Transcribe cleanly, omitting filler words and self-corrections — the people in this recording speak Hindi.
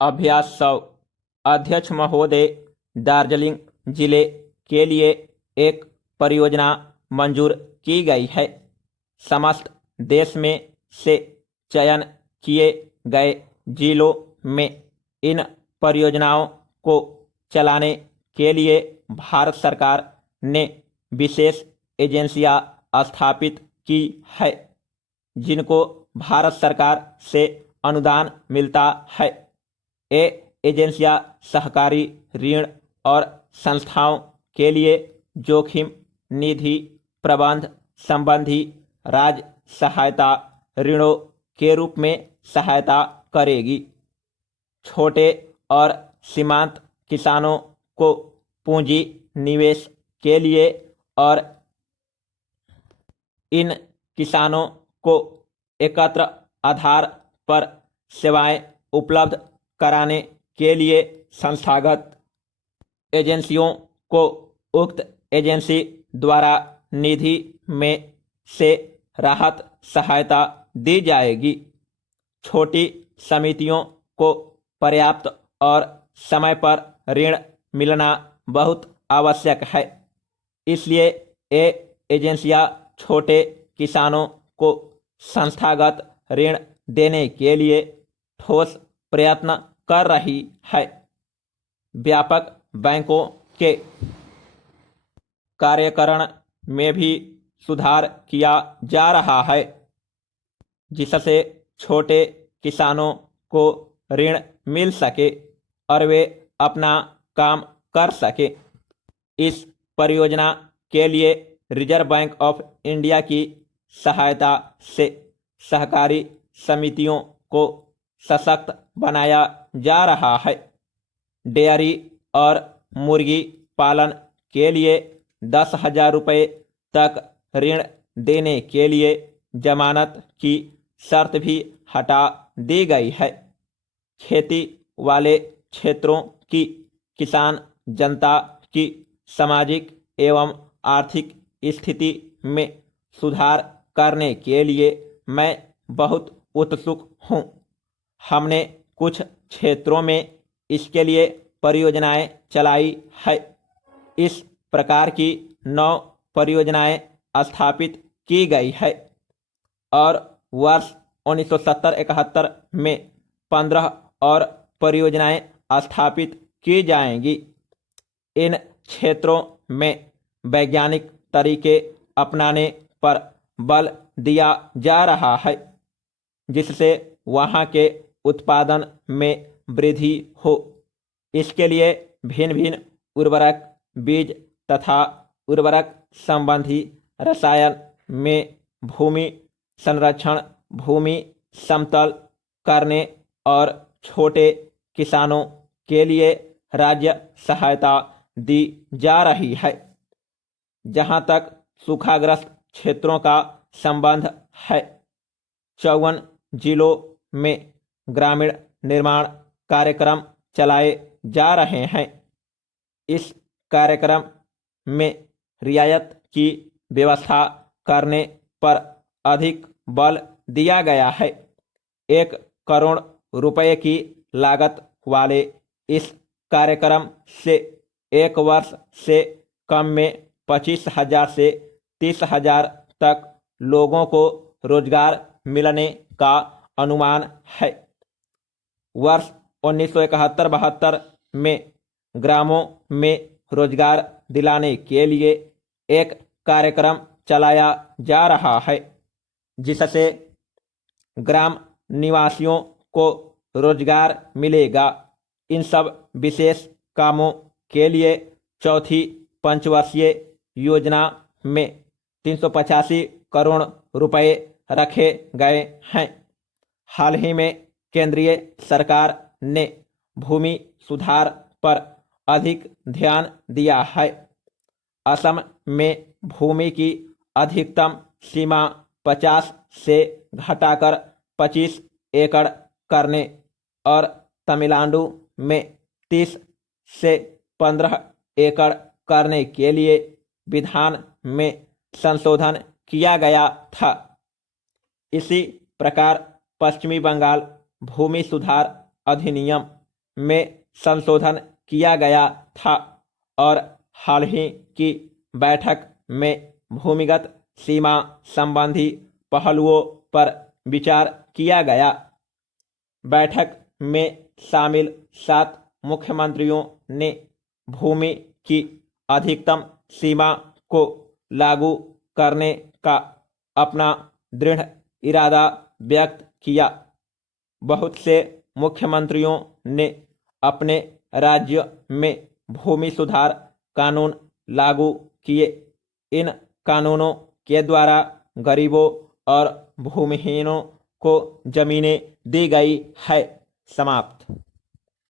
अभ्यास 100। अध्यक्ष महोदय, दार्जिलिंग जिले के लिए एक परियोजना मंजूर की गई है। समस्त देश में से चयन किए गए जिलों में इन परियोजनाओं को चलाने के लिए भारत सरकार ने विशेष एजेंसियां स्थापित की है, जिनको भारत सरकार से अनुदान मिलता है। ये एजेंसियां सहकारी ऋण और संस्थाओं के लिए जोखिम निधि प्रबंध संबंधी राज्य सहायता ऋणों के रूप में सहायता करेगी। छोटे और सीमांत किसानों को पूंजी निवेश के लिए और इन किसानों को एकत्र आधार पर सेवाएं उपलब्ध कराने के लिए संस्थागत एजेंसियों को उक्त एजेंसी द्वारा निधि में से राहत सहायता दी जाएगी। छोटी समितियों को पर्याप्त और समय पर ऋण मिलना बहुत आवश्यक है, इसलिए ये एजेंसियां छोटे किसानों को संस्थागत ऋण देने के लिए ठोस प्रयत्न कर रही है। व्यापक बैंकों के कार्यकरण में भी सुधार किया जा रहा है, जिससे छोटे किसानों को ऋण मिल सके और वे अपना काम कर सके। इस परियोजना के लिए रिजर्व बैंक ऑफ इंडिया की सहायता से सहकारी समितियों को सशक्त बनाया जा रहा है। डेयरी और मुर्गी पालन के लिए 10,000 रुपये तक ऋण देने के लिए जमानत की शर्त भी हटा दी गई है। खेती वाले क्षेत्रों की किसान जनता की सामाजिक एवं आर्थिक स्थिति में सुधार करने के लिए मैं बहुत उत्सुक हूँ। हमने कुछ क्षेत्रों में इसके लिए परियोजनाएं चलाई है। इस प्रकार की 9 परियोजनाएं स्थापित की गई है और वर्ष 1970-71 में 15 और परियोजनाएं स्थापित की जाएंगी। इन क्षेत्रों में वैज्ञानिक तरीके अपनाने पर बल दिया जा रहा है, जिससे वहां के उत्पादन में वृद्धि हो। इसके लिए भिन्न भिन्न उर्वरक, बीज तथा उर्वरक संबंधी रसायन में भूमि संरक्षण, भूमि समतल करने और छोटे किसानों के लिए राज्य सहायता दी जा रही है। जहां तक सूखाग्रस्त क्षेत्रों का संबंध है, 54 जिलों में ग्रामीण निर्माण कार्यक्रम चलाए जा रहे हैं। इस कार्यक्रम में रियायत की व्यवस्था करने पर अधिक बल दिया गया है। 1 करोड़ रुपए की लागत वाले इस कार्यक्रम से एक वर्ष से कम में 25,000 से 30,000 तक लोगों को रोजगार मिलने का अनुमान है। वर्ष 1971-72 में ग्रामों में रोजगार दिलाने के लिए एक कार्यक्रम चलाया जा रहा है, जिससे ग्राम निवासियों को रोजगार मिलेगा। इन सब विशेष कामों के लिए चौथी पंचवर्षीय योजना में 385 करोड़ रुपए रखे गए हैं। हाल ही में केंद्रीय सरकार ने भूमि सुधार पर अधिक ध्यान दिया है। असम में भूमि की अधिकतम सीमा 50 से घटाकर 25 एकड़ करने और तमिलनाडु में 30 से 15 एकड़ करने के लिए विधान में संशोधन किया गया था। इसी प्रकार पश्चिमी बंगाल भूमि सुधार अधिनियम में संशोधन किया गया था और हाल ही की बैठक में भूमिगत सीमा संबंधी पहलुओं पर विचार किया गया। बैठक में शामिल 7 मुख्यमंत्रियों ने भूमि की अधिकतम सीमा को लागू करने का अपना दृढ़ इरादा व्यक्त किया। बहुत से मुख्यमंत्रियों ने अपने राज्य में भूमि सुधार कानून लागू किए। इन कानूनों के द्वारा गरीबों और भूमिहीनों को जमीनें दी गई है। समाप्त।